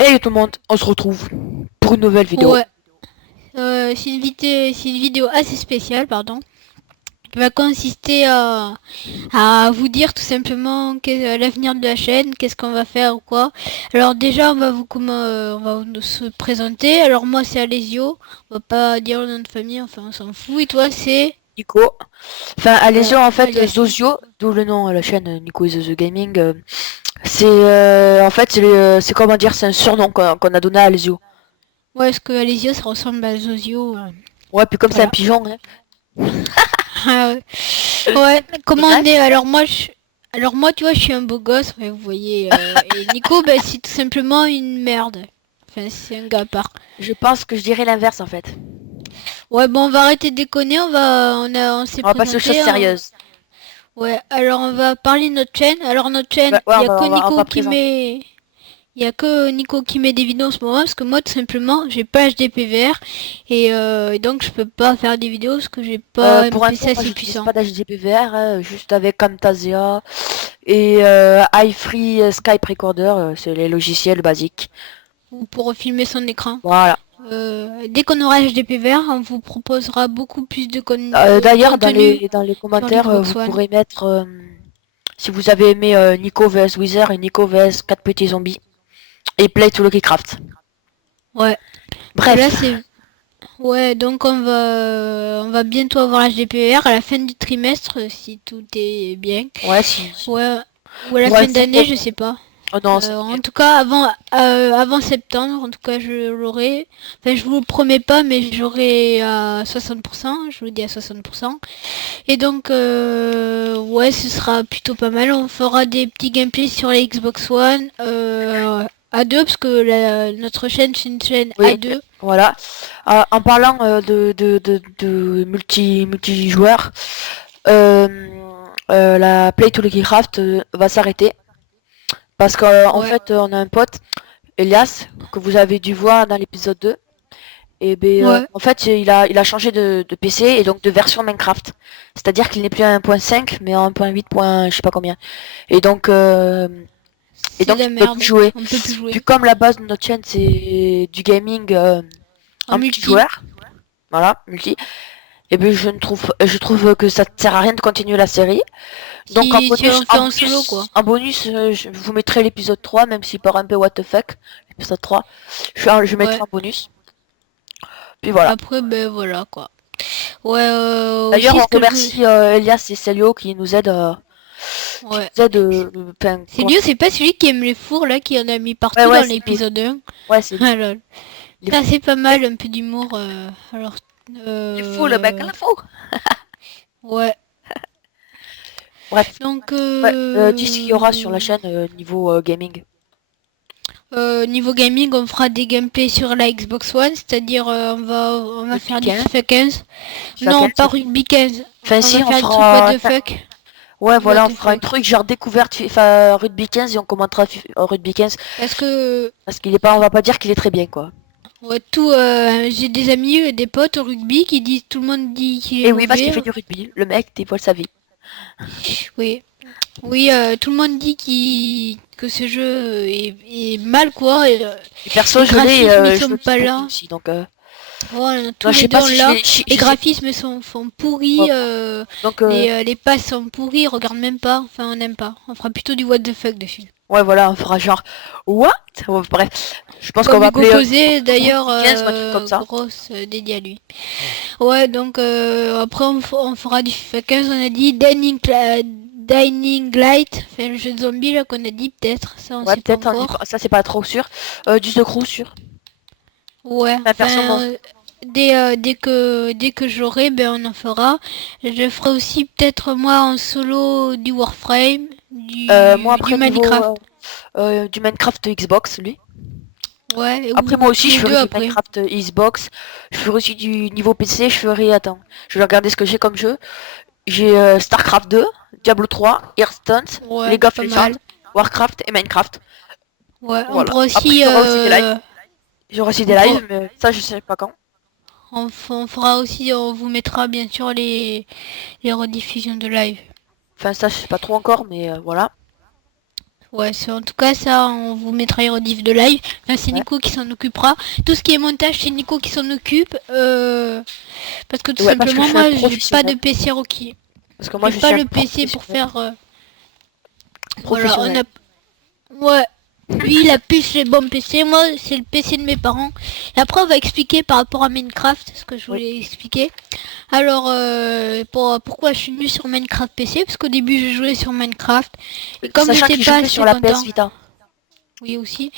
Et tout le monde, on se retrouve pour une nouvelle vidéo. Ouais, c'est une vidéo assez spéciale, pardon, qui va consister à vous dire tout simplement l'avenir de la chaîne, qu'est-ce qu'on va faire ou quoi. Alors déjà, on va nous se présenter. Alors moi, c'est Alessio, on va pas dire le nom de famille, enfin on s'en fout. Et toi, c'est Nico. Enfin, allez-y, en fait, alias. Zozio, d'où le nom, la chaîne Nico is the Gaming. C'est en fait, c'est comment dire, c'est un surnom qu'on a donné à Alessio. Ouais, est-ce que Alessio, ça ressemble à Zozio, Ouais, puis comme c'est un voilà. pigeon, hein. Ah ouais. Ouais, comment on est? Bref, Alors moi, tu vois, je suis un beau gosse, ouais, vous voyez. Et Nico, bah, c'est tout simplement une merde. Enfin, c'est un gars à part. je pense que je dirais l'inverse en fait. Ouais, bon, on va arrêter de déconner. On s'est On va passer aux choses présenté. sérieuses. Ouais, alors on va parler de notre chaîne. Alors notre chaîne, Ouais, ouais, il y a que on va Nico qui présenter. met, il y a que Nico qui met des vidéos en ce moment parce que moi, tout simplement, j'ai pas HDPVR et donc je peux pas faire des vidéos parce que j'ai pas un Pour info, PC moi assez j'utilise puissant. pas d'HDPVR, juste avec Camtasia et iFree Skype Recorder, c'est les logiciels basiques. Ou pour filmer son écran. Voilà. Dès qu'on aura HDPVR, on vous proposera beaucoup plus de D'ailleurs, contenu dans les sur commentaires, l'Xbox vous One. pourrez mettre si vous avez aimé Nico vs Wither et Nico vs 4 petits zombies et Play to Lucky Craft. Ouais. Parce que là, Bref, c'est... Ouais, donc on va bientôt avoir l'HDPVR à la fin du trimestre, si tout est bien. ouais, si. Ouais. Ou à la Pour fin info, d'année, je sais pas. oh non, c'est En tout cas, avant septembre, en tout cas, je l'aurai. Enfin, je vous le promets pas, mais j'aurai à 60%. Je vous le dis à 60%. Et donc, ouais, ce sera plutôt pas mal. On fera des petits gameplays sur la Xbox One à deux, parce que notre chaîne, c'est une chaîne à oui, deux. voilà. En parlant de multijoueur, euh, la Play to Lucky Craft va s'arrêter parce qu'en Ouais, fait, on a un pote, Elias, que vous avez dû voir dans l'épisode 2. Et ben, ouais. en fait, il a changé de PC et donc de version Minecraft. C'est-à-dire qu'il n'est plus à 1.5 mais à 1.8. Je sais pas combien. Et donc, euh, et C'est de donc la il peut plus merde. jouer. On peut plus Puis jouer. comme la base de notre chaîne c'est du gaming En en multi. multijoueur, voilà, multi. Et ben je trouve que ça ne sert à rien de continuer la série. Donc Si on fait en solo, quoi. en bonus, je vous mettrai l'épisode 3, même s'il part un peu what the fuck, l'épisode 3. Je mettrai Ouais. en bonus. Puis voilà. Après, ben voilà, quoi. Ouais, D'ailleurs, aussi on ce que je veux... remercie Elias et Celio qui Ouais. nous aident, enfin, C'est lui, c'est pas celui qui aime les fours, là, qui en a mis ouais, partout ouais, dans c'est lui. l'épisode 1. Ouais, c'est lui. Ah lol. Les Ça, fous. c'est pas mal, un peu d'humour. Alors, Les fous, le mec à la faux. ouais. Bref. Donc, Ouais, dis ce qu'il y aura sur la chaîne niveau gaming. niveau gaming, on fera des gameplays sur la Xbox One, c'est-à-dire on va Rugby faire du 15, FIFA 15. FIFA Non, 15. pas Rugby 15. Enfin, On si, va on faire des trucs what fera. the fuck. Ouais, Du what voilà, on the fera un fuck. truc genre découverte FIFA Rugby 15 et on commentera Rugby 15. Parce que Parce qu'il est pas, on va pas dire qu'il est très bien, quoi. ouais, j'ai des amis, des potes au rugby qui disent, tout le monde dit qu'il est Et oui, parce mauvais. qu'il fait du rugby. Le mec dévoile sa vie. Oui, oui, tout le monde dit que ce jeu est mal quoi. Et perso, Les graphismes ils je sont le dis pas beaucoup là. aussi, donc. Voilà, Non, tous je les sais deux pas on si l'a. Les je sais. graphismes sont Ouais. pourris, Donc, les passes sont pourries, regarde même pas. Enfin, on n'aime pas. On fera plutôt du what the fuck dessus. ouais, voilà, on fera genre. What? Ouais, bref, je pense qu'on Comme va Hugo appeler Posé, d'ailleurs, Rugby 15 ou un truc comme ça. grosse dédiée à lui. Ouais, donc après on fera du FIFA 15, on a dit Dining Light, enfin le jeu de zombie là qu'on a dit peut-être, ça on Ouais, sait pas peut-être, encore. ça c'est pas trop sûr. Du The Crew sûr. Ouais, Enfin, perso, enfin non. dès que j'aurai, ben on en fera. Je ferai aussi peut-être moi en solo du Warframe, Moi, du après, niveau Minecraft. du Minecraft Xbox, lui. Ouais, Après, moi ou tous aussi, je les deux ferai du après. Minecraft Xbox. Je ferai aussi du niveau PC. Je ferai. Attends, je vais regarder ce que j'ai comme jeu. J'ai StarCraft 2, Diablo 3, Hearthstone, Ouais, League of pas Legends, mal. Warcraft et Minecraft. Ouais, on Voilà. pourra Après, il aussi y aura aussi des lives. Il y aura aussi des on pourra, lives, mais ça, je sais pas quand. on fera aussi, on vous mettra bien sûr les rediffusions de live. Enfin, ça, je sais pas trop encore, mais voilà. Ouais, en tout cas, ça, on vous mettra les rediff de live. Enfin, c'est Ouais. Nico qui s'en occupera. Tout ce qui est montage, c'est Nico qui s'en occupe. Parce que tout Ouais, parce que je simplement, suis un moi, j'ai pas professionnel. de PC requis. Parce que moi J'ai je pas suis un le PC pour professionnel. faire... voilà, on Professionnel. a... Ouais. Lui, il a plus les bons PC. Moi, c'est le PC de mes parents. Et après, on va expliquer par rapport à Minecraft, ce que je Oui. voulais expliquer. Alors, pourquoi je suis venue sur Minecraft PC? Parce qu'au début, je jouais sur Minecraft. Et comme Sachant j'étais qu'il pas jouait sur assez la PS content... Vita. Oui aussi.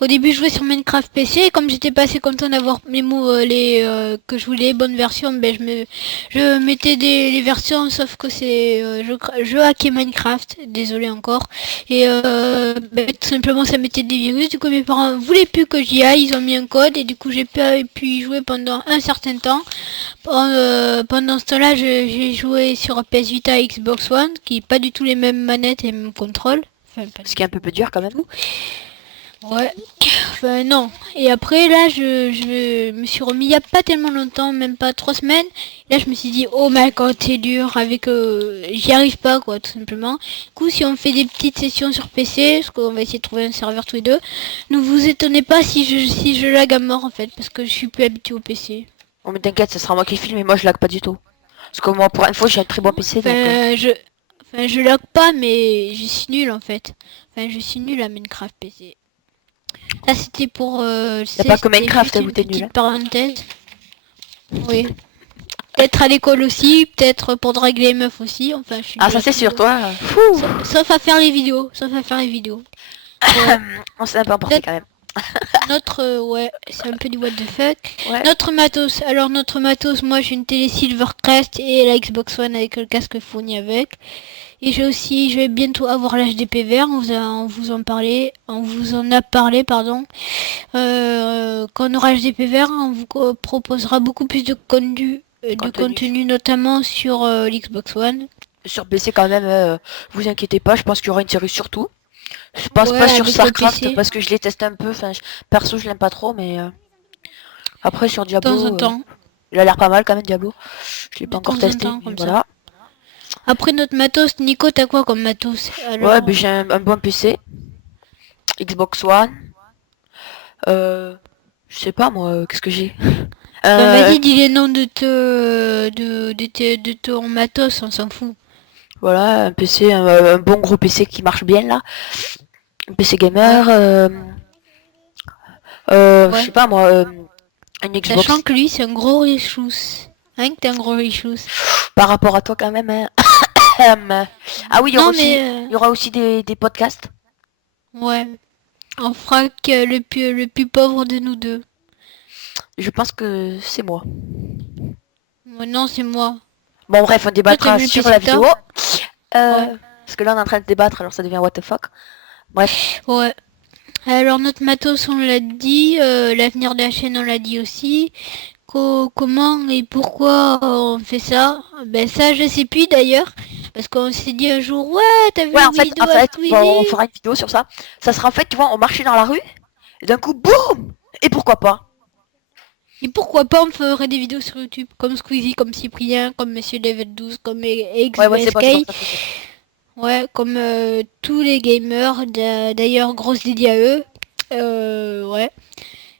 Au début je jouais sur Minecraft PC et comme j'étais pas assez content d'avoir mes mots que je voulais bonnes versions, ben je mettais les versions sauf que c'est je hackais Minecraft, désolé encore. Et ben, tout simplement ça mettait des virus, du coup mes parents voulaient plus que j'y aille, ils ont mis un code et du coup j'ai pu y jouer pendant un certain temps. Pendant ce temps-là j'ai joué sur PS Vita et Xbox One qui est pas du tout les mêmes manettes et mêmes contrôles. Enfin, pas Ce du qui est un peu plus dur quand même. tout. Ouais, enfin non. Et après là, je me suis remis il y a pas tellement longtemps, même pas 3 semaines. Là, je me suis dit, oh my god, c'est dur avec... j'y arrive pas, quoi, tout simplement. Du coup, si on fait des petites sessions sur PC, parce qu'on va essayer de trouver un serveur tous les deux, ne vous étonnez pas si je lag à mort, en fait, parce que je suis plus habitué au PC. Oh mais t'inquiète, ce sera moi qui filme et moi je lag pas du tout. Parce que moi pour info j'ai un très bon PC donc... Je lag pas, mais je suis nul, en fait. Enfin, je suis nul à Minecraft PC. Ça, c'était pour... Y a pas que c'était Minecraft juste où une t'es nul. petite parenthèse. Oui. Peut-être à l'école aussi, peut-être pour draguer les meufs aussi. Enfin, je suis Ah nulle ça à c'est tout. sûr, toi. Fou. Sauf à faire les vidéos. Sauf à faire les vidéos. Ouais. On s'est un peu emporté Peut-être quand même. ouais, c'est un peu du what the fuck. Ouais. Notre matos. Alors, notre matos, moi j'ai une télé Silvercrest et la Xbox One avec le casque fourni avec. Et je vais bientôt avoir l'HDP vert. On vous en parlait. On vous en a parlé, pardon. Quand on aura HDP vert, on vous proposera beaucoup plus de contenu notamment sur l'Xbox One. Sur PC quand même, vous inquiétez pas, je pense qu'il y aura une série sur tout. Je pense Ouais, pas sur avec le StarCraft PC, parce que je l'ai testé un peu, enfin perso je l'aime pas trop mais après sur de temps en Diablo, temps. il a l'air pas mal quand même Diablo. Je l'ai pas De encore temps en testé temps, mais comme ça. voilà. Après notre matos, Nico, t'as quoi comme matos? Ouais, Alors, ben j'ai un bon PC, Xbox One, euh, je sais pas moi, qu'est-ce que j'ai ben euh, vas-y, dis les noms de ton matos, on s'en fout. Voilà, un PC, un bon gros PC qui marche bien là. Un PC Ouais, gamer, je ouais. sais pas moi, une Sachant Xbox. que lui, c'est un gros richous. Hein, que t'es un gros richous. Par rapport à toi quand même, hein. Ah oui, Non, il y aura aussi des podcasts. ouais. On fera que le plus pauvre de nous deux. Je pense que c'est moi. Ouais, non, c'est moi. Bon bref, on Toi, t'as débattra vu le sur PC la que t'as? vidéo. Ouais. Parce que là on est en train de débattre, alors ça devient what the fuck. Bref. Ouais. Alors notre matos on l'a dit, l'avenir de la chaîne on l'a dit aussi. Comment et pourquoi on fait ça? Ben ça je sais plus d'ailleurs. Parce qu'on s'est dit un jour, ouais, t'as vu Ouais, une vidéo en à fait, bon, on Squeezie? fera une vidéo sur ça. Ça sera en fait, tu vois, on marchait dans la rue, et d'un coup, boum! Et pourquoi pas? Et pourquoi pas on ferait des vidéos sur YouTube comme Squeezie, comme Cyprien, comme Monsieur David 12, comme Ouais, ouais, c'est bon, XVSK. ça fait. Ouais, comme tous les gamers. D'ailleurs, grosse dédiée à eux. Ouais.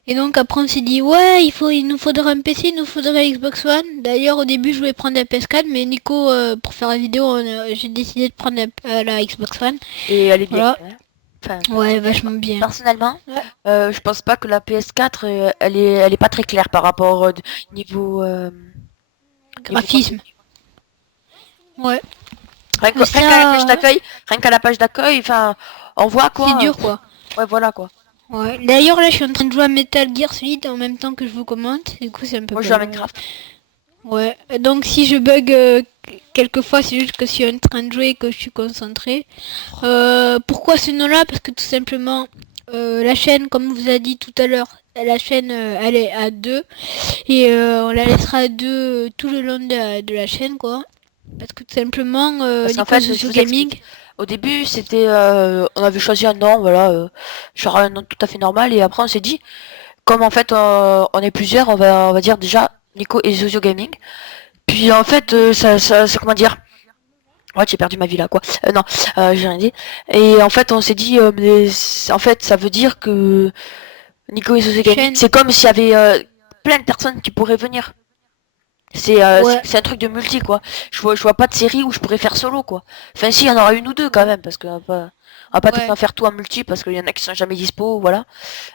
Et donc après on s'est dit ouais il nous faudrait un PC, il nous faudrait Xbox One. D'ailleurs au début je voulais prendre la PS4 mais Nico pour faire la vidéo j'ai décidé de prendre la Xbox One. Et elle est bien. Voilà. Hein. Enfin, Ouais vachement bien. personnellement, Ouais. je pense pas que la PS4, elle est pas très claire par rapport niveau, niveau Graphisme. contenu. Ouais. Rien qu'à la page Ça d'accueil, rien qu'à la page d'accueil, enfin, on voit c'est quoi. dur quoi. Ouais, voilà quoi. Ouais. D'ailleurs là je suis en train de jouer à Metal Gear Solid en même temps que je vous commente. Du coup c'est un peu Moi, je joue à pas... Minecraft. Ouais. Donc si je bug quelquefois c'est juste que je suis en train de jouer et que je suis concentré. Pourquoi ce nom là? Parce que tout simplement la chaîne, comme on vous a dit tout à l'heure, la chaîne elle est à 2 et on la laissera à 2 tout le long de la chaîne quoi. Parce que tout simplement Parce qu'en Nico fait, je Zozo vous Gaming, explique. Au début, c'était, on avait choisi un nom, voilà, genre un nom tout à fait normal, et après on s'est dit, comme en fait on est plusieurs, on va dire déjà Nico et Zozio Gaming. Puis en fait, comment dire, Ouais, j'ai perdu ma vie là, quoi. Non, j'ai rien dit. Et en fait, on s'est dit, en fait, ça veut dire que Nico et Sosé Gaming, Chaîne. c'est comme s'il y avait plein de personnes qui pourraient venir. Ouais, C'est un truc de multi, quoi. Je vois pas de série où je pourrais faire solo, quoi. Enfin, si, il y en aura une ou deux quand ouais, même, parce qu'on va pas tout le ouais. temps faire tout en multi, parce qu'il y en a qui sont jamais dispo, voilà.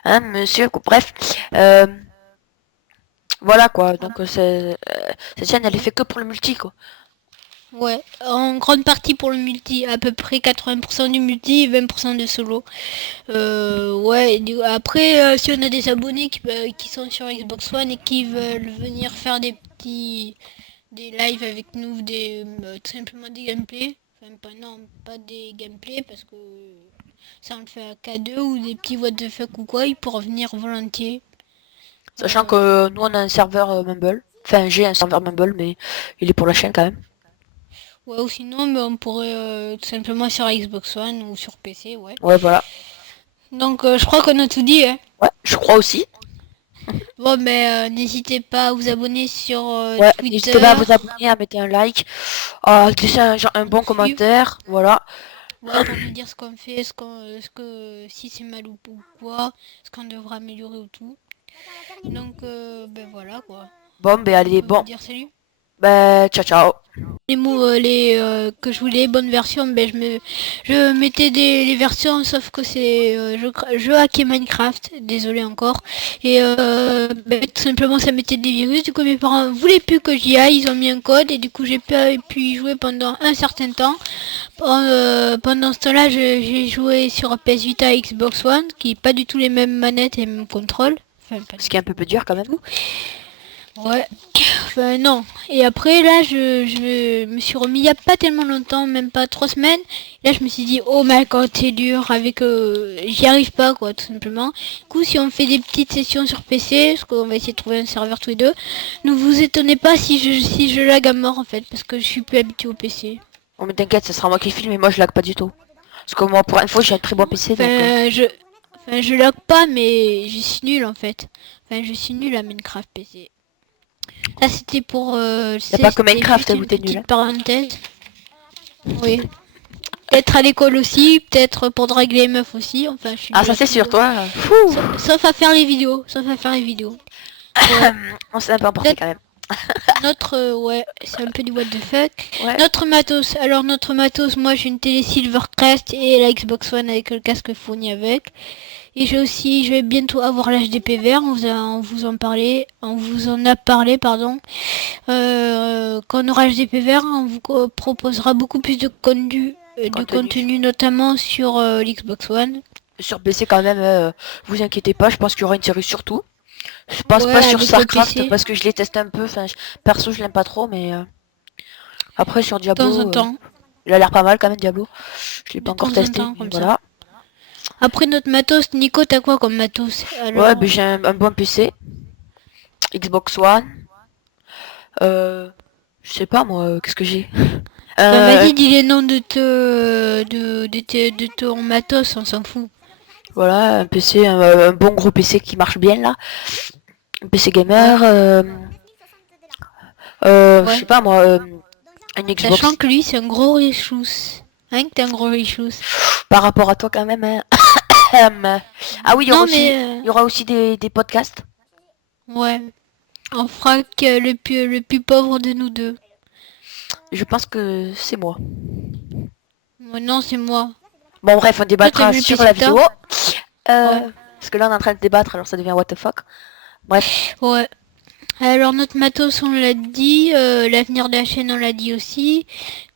Hein, monsieur, quoi. Bref. Euh, voilà, quoi. Donc, cette chaîne, elle est faite que pour le multi, quoi. Ouais, en grande partie pour le multi, à peu près 80% du multi et 20% de solo. Ouais, après, si on a des abonnés qui sont sur Xbox One et qui veulent venir faire des lives avec nous, tout simplement des gameplays, enfin pas, non, pas des gameplays parce que ça on le fait à K2 ou des petits what the fuck ou quoi, ils pourront venir volontiers. Sachant que nous, on a un serveur Mumble. Enfin, j'ai un serveur Mumble, mais il est pour la chaîne quand même. Ouais, ou sinon, mais on pourrait tout simplement sur Xbox One ou sur PC, ouais. Ouais, voilà. Donc je crois qu'on a tout dit, hein. Ouais, je crois aussi. Bon, mais n'hésitez pas à vous abonner sur Ouais, n'hésitez Twitter, pas à vous abonner, à mettre un like, à laisser un bon suivre, commentaire, voilà. ouais, pour nous dire ce qu'on fait, si c'est mal ou quoi, ce qu'on devra améliorer ou tout. Donc, ben voilà quoi. Bon, ben On allez, peut vous bon, dire salut. ben ciao ciao. Les mots que je voulais bonnes versions, ben je mettais les versions, sauf que je hackais Minecraft, désolé encore, et ben, tout simplement ça mettait des virus. Du coup mes parents voulaient plus que j'y aille, ils ont mis un code et du coup j'ai pas pu y jouer pendant un certain temps. Pendant ce temps-là, j'ai joué sur PS Vita et Xbox One, qui est pas du tout les mêmes manettes et les mêmes contrôles. Enfin, pas Ce du qui est un peu dur quand même. tout. Ouais, enfin non. Et après là, je me suis remis il y a pas tellement longtemps, même pas 3 semaines. Là, je me suis dit, oh my god, c'est dur avec, j'y arrive pas quoi, tout simplement. Du coup, si on fait des petites sessions sur PC, parce qu'on va essayer de trouver un serveur tous les deux, ne vous étonnez pas si je lag à mort en fait, parce que je suis plus habitué au PC. Oh, mais t'inquiète, ce sera moi qui filme et moi je lag pas du tout. Parce que moi, pour une fois, j'ai un très bon PC donc. Enfin, je lag pas, mais je suis nul en fait. Enfin, je suis nul à Minecraft PC. Là, c'était pour, Y a pas que c'était Minecraft juste où une t'es nul. petite parenthèse. Oui. Peut-être à l'école aussi, peut-être pour draguer les meufs aussi. Enfin, je suis Ah, nul ça à c'est tout. sûr, toi. Fou. Sauf à faire les vidéos. Sauf à faire les vidéos. Ouais. On s'est un peu emporté quand même. Ouais, c'est un peu du what the fuck. Ouais. Notre matos. Alors, notre matos, moi j'ai une télé Silvercrest et la Xbox One avec le casque fourni avec. Et je vais bientôt avoir l'HDP vert, on vous en a parlé, pardon. Quand on aura l'HDP vert, on vous proposera beaucoup plus de contenu notamment sur l'Xbox One. Sur PC quand même, vous inquiétez pas, je pense qu'il y aura une série sur tout. Je pense Ouais, pas sur avec le StarCraft PC, parce que je l'ai testé un peu. Enfin, perso, je l'aime pas trop, mais après sur de temps en Diablo, temps, il a l'air pas mal quand même Diablo. Je l'ai de pas encore temps en testé, temps, mais comme ça. voilà. Après notre matos, Nico, t'as quoi comme matos? Ouais, Alors, ben j'ai un bon PC, Xbox One. Euh, je sais pas moi, qu'est-ce que j'ai? ben Euh, vas-y, dis les noms de ton matos, on s'en fout. voilà, un PC, un bon gros PC qui marche bien là. Un PC Ouais, gamer. Je ouais. sais pas moi, une Sachant Xbox. que lui, c'est un gros richous. Hein, que t'es un gros richous. Par rapport à toi quand même. Hein. Ah oui, Non, mais... il y aura aussi des podcasts. ouais. On fera que le plus pauvre de nous deux. Je pense que c'est moi. Ouais, non, c'est moi. Bon bref, on Toi, t'as débattra vu le sur PC la que t'as? vidéo. Ouais. Parce que là on est en train de débattre, alors ça devient what the fuck. Bref. Ouais. Alors, notre matos, on l'a dit. L'avenir de la chaîne, on l'a dit aussi.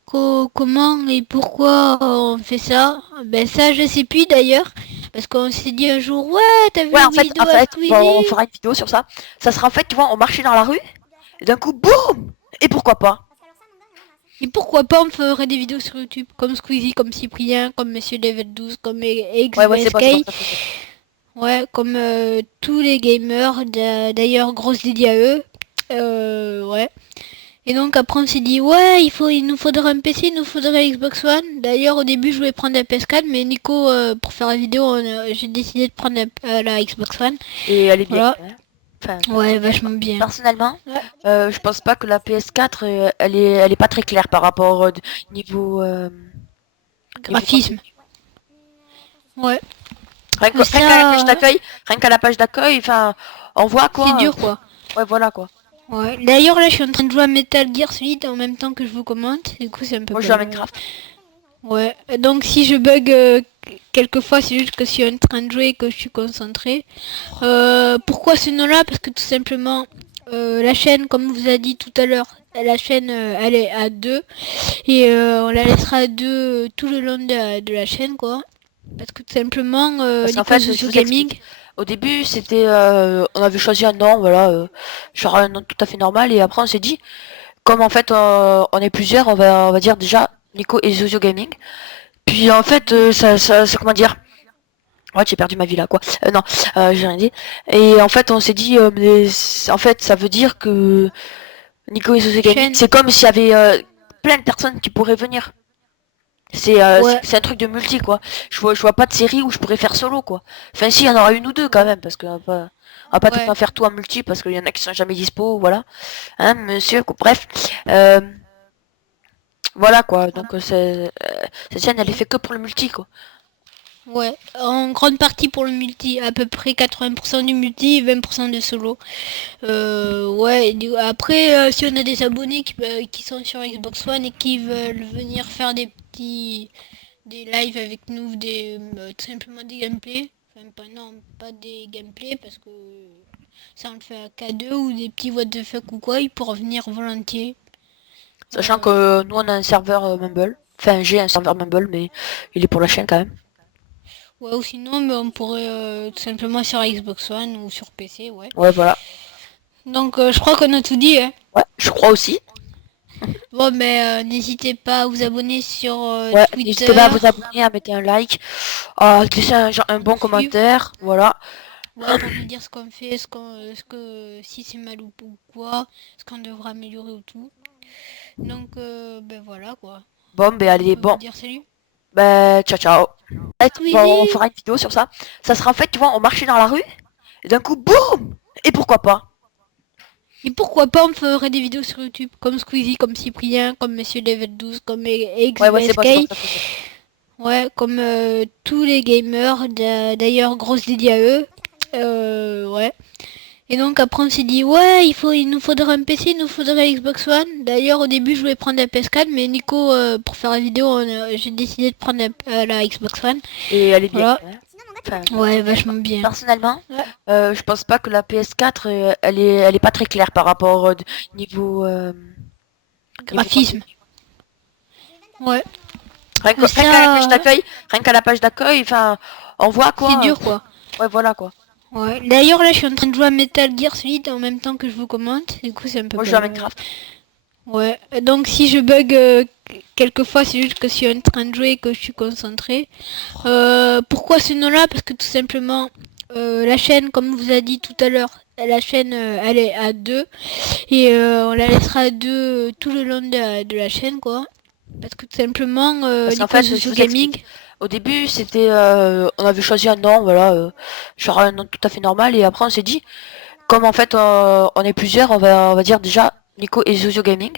Comment et pourquoi on fait ça? Ben ça, je sais plus d'ailleurs. Parce qu'on s'est dit un jour, ouais, t'as vu Ouais, une vidéo en à fait, on Squeezie? fera une vidéo sur ça. Ça sera en fait, tu vois, on marchait dans la rue, et d'un coup, boum. Et pourquoi pas? Et pourquoi pas on ferait des vidéos sur YouTube comme Squeezie, comme Cyprien, comme Monsieur David 12, comme Ouais, ouais, c'est bon, XVSK. ça fait. Ouais, comme tous les gamers. D'ailleurs, grosse dédiée à eux. Ouais. Et donc après on s'est dit ouais il nous faudrait un PC, il nous faudrait Xbox One. D'ailleurs au début je voulais prendre la PS4 mais Nico pour faire la vidéo j'ai décidé de prendre la Xbox One. Et elle est bien. Voilà. Hein. Enfin, Ouais, vachement bien. personnellement, Ouais. je pense pas que la PS4, elle est pas très claire par rapport niveau, niveau Graphisme. contenu. Ouais. Rien qu'à la page Ça, d'accueil, rien qu'à la page d'accueil, enfin, on voit c'est quoi. dur, quoi. Ouais, voilà quoi. Ouais. D'ailleurs, là, je suis en train de jouer à Metal Gear Solid en même temps que je vous commente. Du coup, c'est un peu Moi, je joue à pas... Minecraft. Ouais. Donc, si je bug quelquefois, c'est juste que je suis en train de jouer et que je suis concentré. Pourquoi ce nom-là? Parce que tout simplement, la chaîne, comme on vous a dit tout à l'heure, la chaîne, elle est à 2. Et on la laissera à 2 tout le long de la chaîne, quoi. Parce que tout simplement, Parce qu'en Nico fait, je Zozo vous Gaming, explique. Au début, c'était, on avait choisi un nom, voilà, genre un nom tout à fait normal, et après on s'est dit, comme en fait on est plusieurs, on va dire déjà Nico et Zozo Gaming. Puis en fait, comment dire, ouais, j'ai perdu ma vie là, quoi. Non, j'ai rien dit. Et en fait, on s'est dit, en fait, ça veut dire que Nico et Zozo Gaming, chaîne, c'est comme s'il y avait plein de personnes qui pourraient venir. ouais, C'est un truc de multi quoi. Je vois pas de série où je pourrais faire solo quoi. Enfin si, il y en aura une ou deux quand ouais, même parce on va pas tout le ouais. temps faire tout en multi parce qu'il y en a qui sont jamais dispo, voilà. Hein, monsieur, quoi. Bref, euh, voilà quoi. Donc cette chaîne elle est faite que pour le multi quoi. Ouais, en grande partie pour le multi, à peu près 80% du multi et 20% de solo. Ouais, après, si on a des abonnés qui sont sur Xbox One et qui veulent venir faire des lives avec nous, tout simplement des gameplays, enfin pas, non, pas des gameplays parce que ça on le fait à K2 ou des petits what the fuck ou quoi, ils pourront venir volontiers. Sachant que nous on a un serveur Mumble. Enfin j'ai un serveur Mumble mais il est pour la chaîne quand même. Ouais, ou sinon, mais on pourrait tout simplement sur Xbox One ou sur PC, ouais. Ouais voilà. Donc je crois qu'on a tout dit, hein. Ouais, je crois aussi. Bon, mais n'hésitez pas à vous abonner sur Ouais, n'hésitez pas Twitter, à vous abonner, à mettre un like, à laisser un à bon nous suivre, commentaire, voilà. ouais, pour nous dire ce qu'on fait, si c'est mal ou quoi, ce qu'on devra améliorer ou tout. Donc, ben voilà quoi. Bon, ben On allez, peut vous bon. dire salut. Ben, ciao, ciao. On Squeezie! fera une vidéo sur ça. Ça sera en fait, tu vois, on marchait dans la rue, et d'un coup, boum! Et pourquoi pas? Et pourquoi pas on ferait des vidéos sur YouTube comme Squeezie, comme Cyprien, comme Monsieur Level 12, comme Ouais, ouais, c'est bon, c'est bon, XVSK. ça fait. Ouais, comme tous les gamers, d'ailleurs, grosse dédiée à eux. Ouais. Et donc après on s'est dit, ouais, il nous faudrait un PC, il nous faudrait Xbox One. D'ailleurs au début je voulais prendre la PS4, mais Nico, pour faire la vidéo, j'ai décidé de prendre la Xbox One. Et elle est bien. Voilà. Hein. Enfin, Ouais, vachement bien. personnellement, Ouais. je pense pas que la PS4, elle est pas très claire par rapport niveau, niveau Graphisme. contenu. Ouais. Rien qu'à la page Ça, d'accueil, rien qu'à la page d'accueil, enfin, on voit c'est quoi. dur quoi. Ouais, voilà quoi. Ouais. D'ailleurs là je suis en train de jouer à Metal Gear Solid en même temps que je vous commente. Du coup c'est un peu Moi, je pas... joue à Minecraft. Ouais, donc si je bug quelquefois, c'est juste que je suis en train de jouer et que je suis concentré. Pourquoi ce nom-là? Parce que tout simplement, la chaîne, comme on vous a dit tout à l'heure, la chaîne, elle est à 2. Et on la laissera à 2 tout le long de la chaîne, quoi. Parce que tout simplement, Parce qu'en Nico fait, je Zozo vous Gaming, explique. Au début, c'était, on avait choisi un nom, voilà, genre un nom tout à fait normal, et après on s'est dit, comme en fait on est plusieurs, on va dire déjà Nico et Zozo Gaming.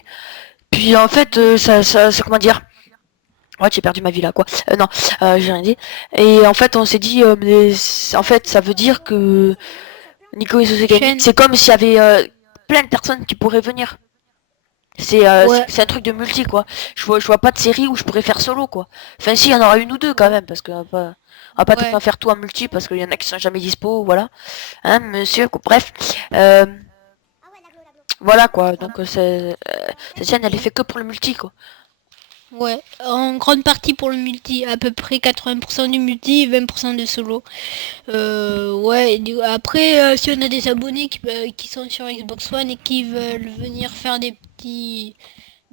Puis en fait, c'est comment dire, ouais, j'ai perdu ma vie là, quoi. Non, j'ai rien dit. Et en fait, on s'est dit, en fait, ça veut dire que Nico et Zozo Gaming, chaîne, c'est comme s'il y avait plein de personnes qui pourraient venir. ouais, C'est un truc de multi quoi. Je vois pas de série où je pourrais faire solo quoi. Enfin si, il y en aura une ou deux quand ouais, même parce on va pas tout le ouais, temps faire tout en multi parce qu'il y en a qui sont jamais dispo, voilà. Hein, monsieur, quoi. Bref, euh, voilà quoi. Donc cette chaîne elle est faite que pour le multi quoi. ouais. En grande partie pour le multi, à peu près 80% du multi et 20% de solo. Ouais, après, si on a des abonnés qui sont sur Xbox One et qui veulent venir faire des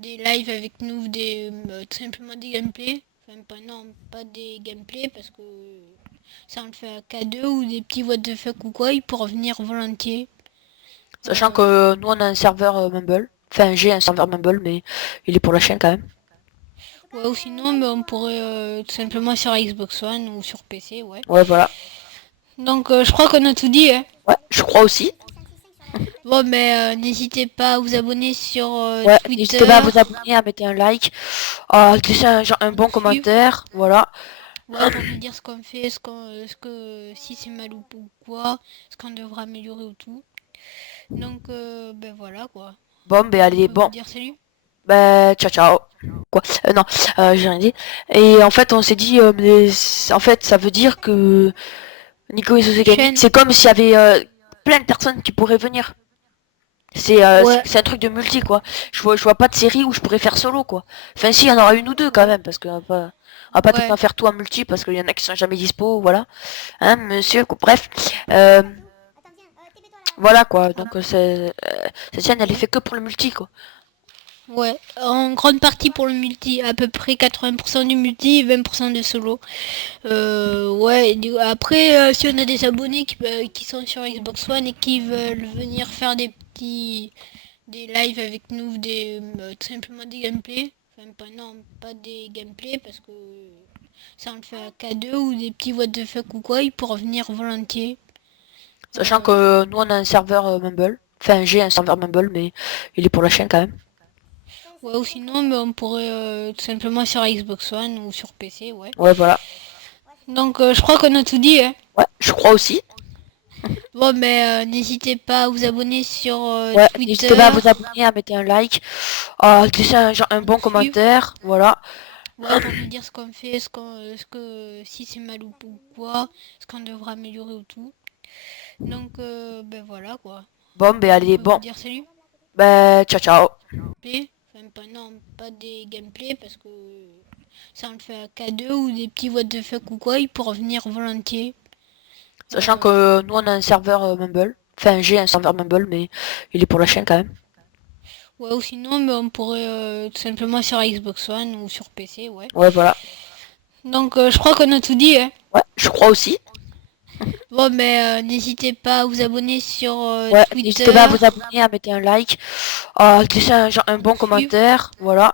lives avec nous, tout simplement des gameplays, enfin pas, non, pas des gameplays parce que ça on le fait à K2 ou des petits what the fuck ou quoi, ils pourront venir volontiers. Sachant que nous on a un serveur Mumble. Enfin j'ai un serveur Mumble mais il est pour la chaîne quand même. Ouais, ou sinon, mais on pourrait tout simplement sur Xbox One ou sur PC, ouais. Ouais voilà. Donc je crois qu'on a tout dit, hein. Ouais, je crois aussi. Bon, mais n'hésitez pas à vous abonner sur Ouais, Twitter. n'hésitez pas à vous abonner, à mettre un like, à laisser un bon commentaire, voilà. Ouais, pour nous dire ce qu'on fait, si c'est mal ou quoi, ce qu'on devra améliorer ou tout. Donc, ben voilà quoi. Bon, ben allez, On va vous bon, dire salut. ben ciao ciao. Quoi? Non, j'ai rien dit. Et en fait, on s'est dit, en fait, ça veut dire que Nico et José Gaming, Chaîne. c'est comme s'il y avait plein de personnes qui pourraient venir. Ouais, C'est un truc de multi, quoi. Je vois pas de série où je pourrais faire solo, quoi. Enfin, si, il y en aura une ou deux quand ouais, même, parce qu'on va pas tout le ouais. temps faire tout en multi, parce qu'il y en a qui sont jamais dispo, voilà. Hein, monsieur, quoi. Bref. Euh, voilà, quoi. Donc, cette chaîne, elle est Ouais. fait que pour le multi, quoi. Ouais, en grande partie pour le multi, à peu près 80% du multi et 20% de solo. Ouais, après, si on a des abonnés qui sont sur Xbox One et qui veulent venir faire des lives avec nous, tout simplement des gameplays, enfin pas, non, pas des gameplays parce que ça on le fait à K2 ou des petits what the fuck ou quoi, ils pourront venir volontiers. Sachant que nous, on a un serveur Mumble. Enfin, j'ai un serveur Mumble, mais il est pour la chaîne quand même. Ouais, ou sinon, mais on pourrait tout simplement sur Xbox One ou sur PC, ouais. Ouais, voilà. Donc je crois qu'on a tout dit, hein. Ouais, je crois aussi. Bon, mais n'hésitez pas à vous abonner sur Ouais, n'hésitez pas Twitter. à vous abonner, à mettre un like, à laisser un bon Suivre. commentaire, voilà. Ouais, pour nous dire ce qu'on fait, si c'est mal ou quoi, ce qu'on devra améliorer ou tout. Donc, ben voilà quoi. Bon, ben allez, On va vous bon. dire salut. Ben, ciao, ciao. Enfin, pas, non, pas des gameplays parce que ça on le fait à K2 ou des petits what the fuck ou quoi, ils pourront venir volontiers. Sachant que nous, on a un serveur Mumble. Enfin, j'ai un serveur Mumble, mais il est pour la chaîne quand même. Ouais, ou sinon, mais on pourrait tout simplement sur Xbox One ou sur PC, ouais. Ouais, voilà. Donc, je crois qu'on a tout dit, hein. Ouais, je crois aussi. Bon, mais n'hésitez pas à vous abonner sur Ouais, n'hésitez Twitter. pas à vous abonner, à mettre un like, à laisser un bon Suivre. commentaire, voilà.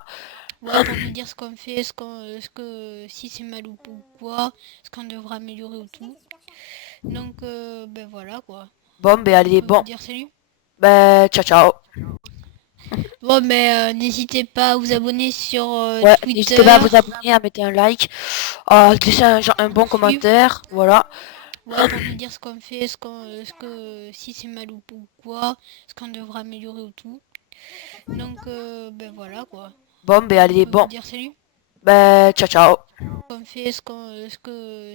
Ouais, pour nous dire ce qu'on fait, si c'est mal ou quoi, ce qu'on devra améliorer ou tout. Donc, ben voilà quoi. Bon, ben On allez, va vous bon. dire salut. Ben, ciao, ciao. Bon, mais n'hésitez pas à vous abonner sur Ouais, n'hésitez pas à Twitter. vous abonner, à mettre un like, à laisser un bon Suivre. commentaire, voilà. Ouais, pour nous dire ce qu'on fait, si c'est mal ou quoi, ce qu'on devra améliorer ou tout. Donc, ben voilà quoi. Bon, ben On allez, va vous bon. dire salut. Ben, ciao, ciao. Qu'on fait,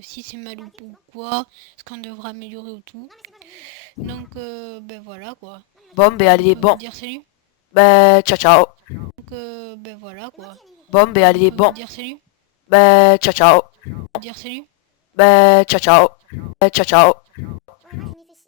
si c'est mal ou quoi, ce qu'on devra améliorer ou tout. Donc, ben voilà quoi. Bon, ben allez, On va vous bon. dire salut. Ben, ciao, ciao. Donc, ben voilà quoi. Bon, ben allez, On va vous bon. dire salut. Ben, ciao, ciao. Dire salut. Ben, ciao, ciao. Ben, ciao, ciao.